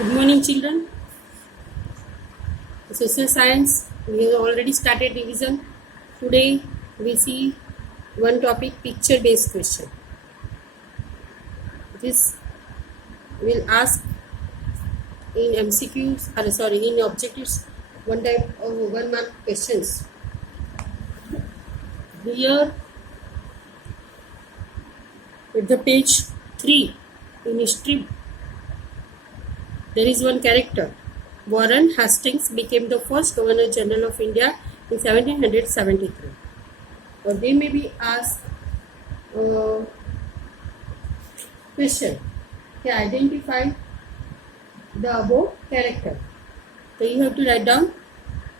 Good morning, children. Social science, we have already started revision. Today we see one topic, picture based question. This will ask in MCQs, in objectives, one type of 1 mark questions. Here at the page 3 in history, there is one character. Warren Hastings became the first Governor General of India in 1773. Or they may be asked question. He identified the above character. So you have to write down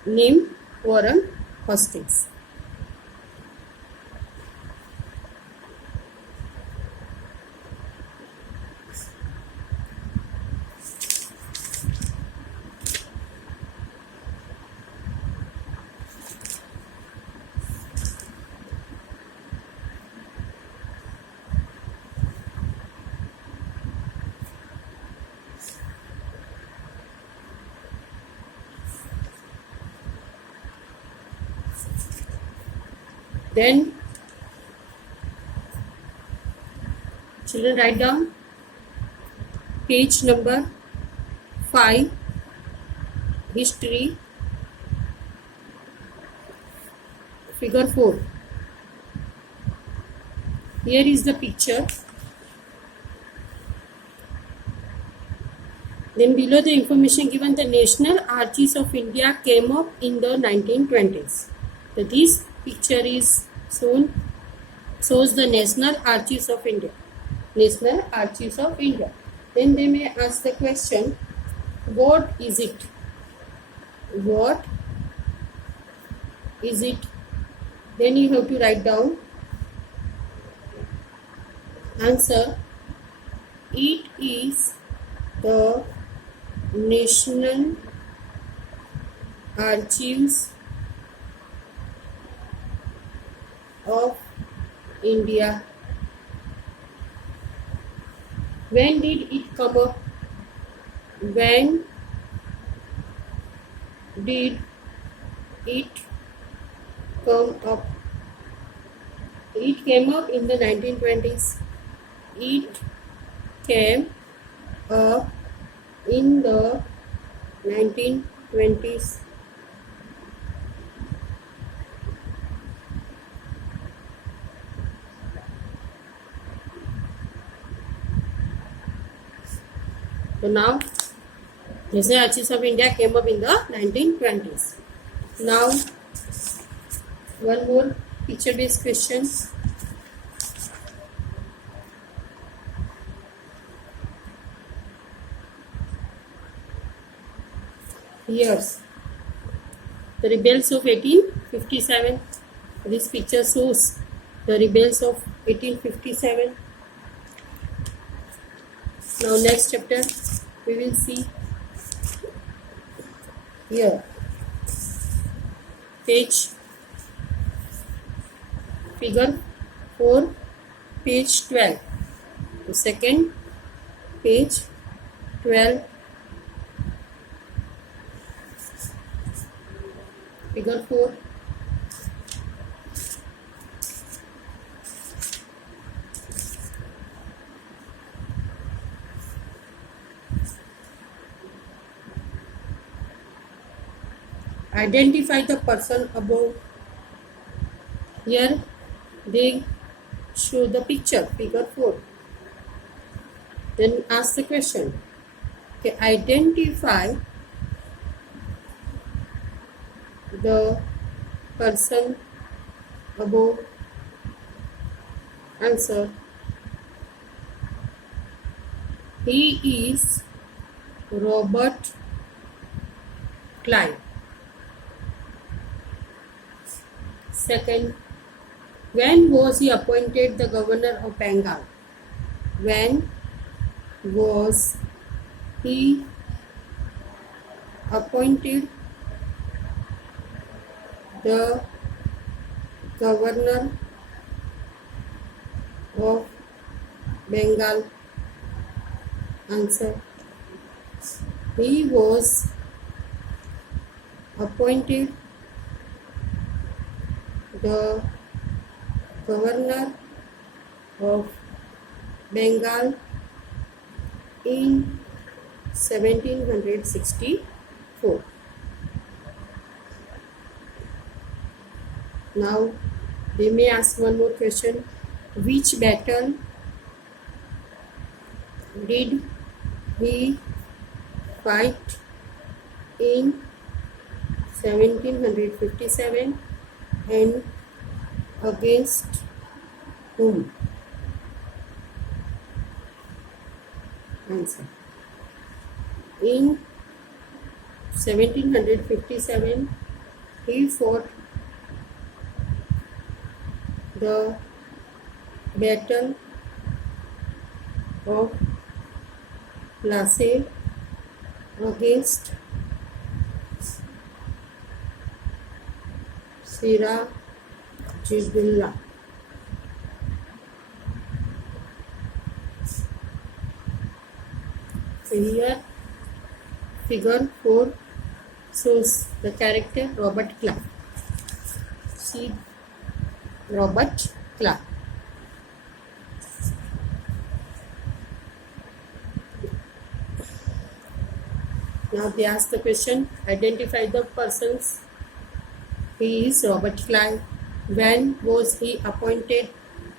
name Warren Hastings. Then children write down page number 5, history, figure 4. Here is the picture. Then below the information given, the National Archives of India came up in the 1920s. So this picture is shows the National Archives of India. National Archives of India. Then they may ask the question, what is it? What is it? Then you have to write down answer. It is the National Archives of India. When did it come up? When did it come up? It came up in the 1920s. It came up in the 1920s. So now, National Archives of India came up in the 1920s. Now, one more picture-based question. Years. The rebels of 1857. This picture shows the rebels of 1857. Now next chapter we will see here page figure 4, page 12. The second page 12, figure 4. Identify the person above. Here they show the picture, figure 4. Then ask the question. Okay, identify the person above. Answer. He is Robert Clive. Second, when was he appointed the governor of Bengal? When was he appointed the governor of Bengal? Answer. he was appointed the governor of Bengal in 1764. Now they may ask one more question. Which battle did he fight in 1757 and against whom? Answer. In 1757 he fought the Battle of Plassey against Sirajudullah. So here figure 4 shows the character Robert Clark. See Robert Clark. Now they ask the question, identify the persons. He is Robert Clark. When was he appointed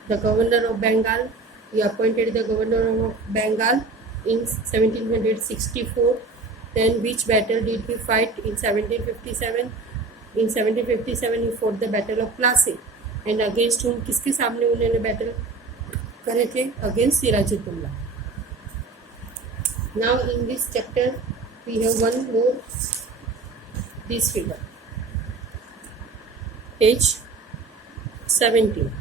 the governor of Bengal? He appointed the governor of Bengal in 1764. Then which battle did he fight in 1757? In 1757 he fought the battle of Plassey. And against whom? किसके सामने उन्होंने battle करे थे? Against Sirajudullah. Now in this chapter we have one more, this figure, page 17.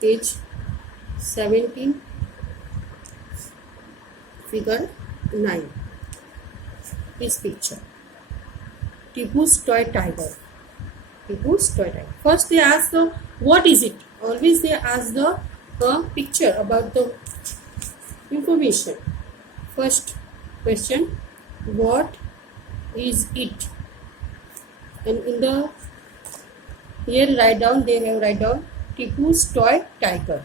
Page 17, figure 9. This picture, Tipu's toy tiger. Tipu's toy tiger. First they ask the what is it? Always they ask the picture about the information. First question, what is it? And in the here write down, they have write down Tipu's toy tiger.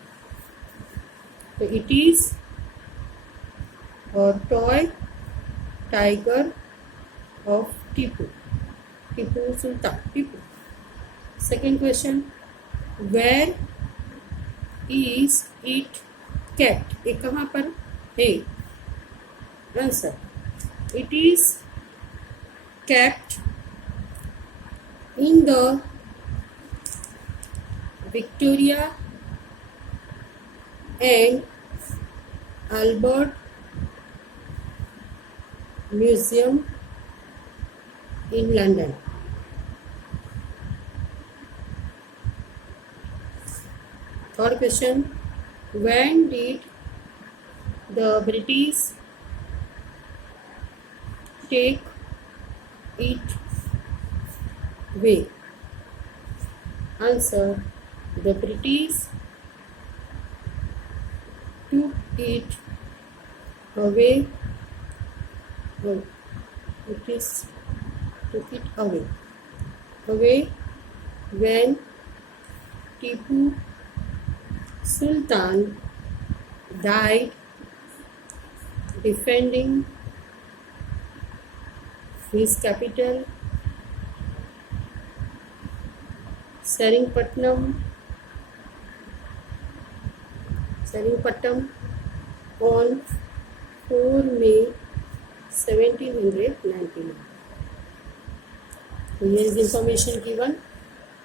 So it is a toy tiger of Tipu. Tipu Sultan. Tipu. Second question, where is it kept? ये कहाँ पर है? Answer. It is kept in the Victoria and Albert Museum in London. Third question, when did the British take it away? Answer, the British took it away. British took it away. Away when Tipu Sultan died defending his capital Seringpattam on 4 May 1799. Here is information given.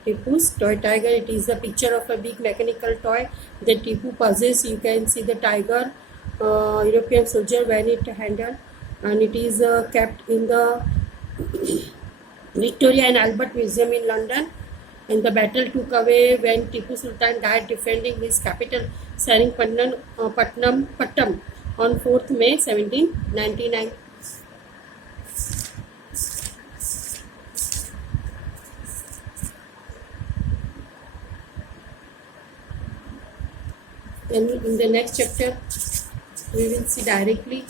Tipu's toy tiger. It is a picture of a big mechanical toy that Tipu possesses. You can see the tiger, European soldier when it handled, and it is kept in the Victoria and Albert Museum in London. And the battle took away when Tipu Sultan died defending his capital Seringpattam on 4th May 1799. Then in the next chapter, we will see directly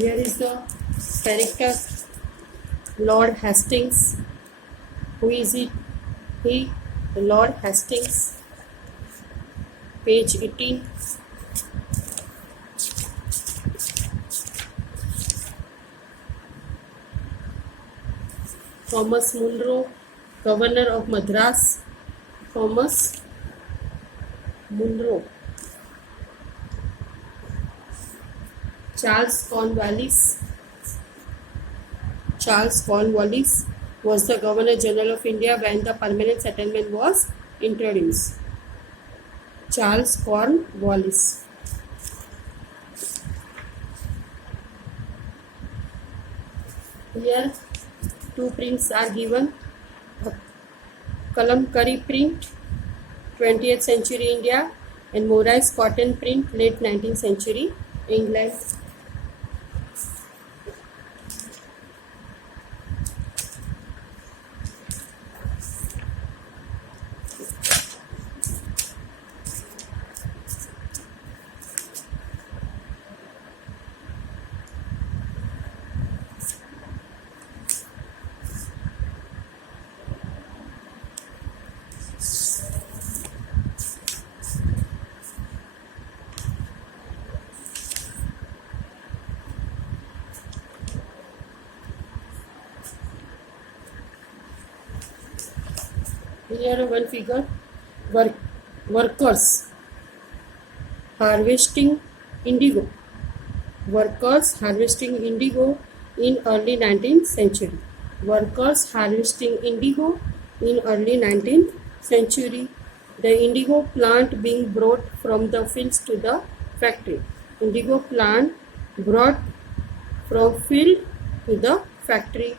here is the character Lord Hastings. Who is it? He, the Lord Hastings. Page 18. Thomas Munro, Governor of Madras. Thomas Munro. Charles Cornwallis. Charles Cornwallis was the Governor General of India when the permanent settlement was introduced. Charles Cornwallis. Here two prints are given. Kalamkari print, 20th century India, and Morais cotton print, late 19th century England. Here one figure, workers harvesting indigo. Workers harvesting indigo in early 19th century. Workers harvesting indigo in early 19th century. The indigo plant being brought from the fields to the factory. Indigo plant brought from field to the factory.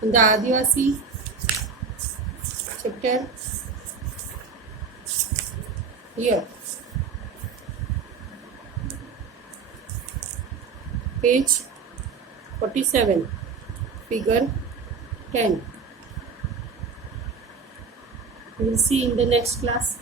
In the Adivasi chapter, here, page 47, figure 10. We will see in the next class.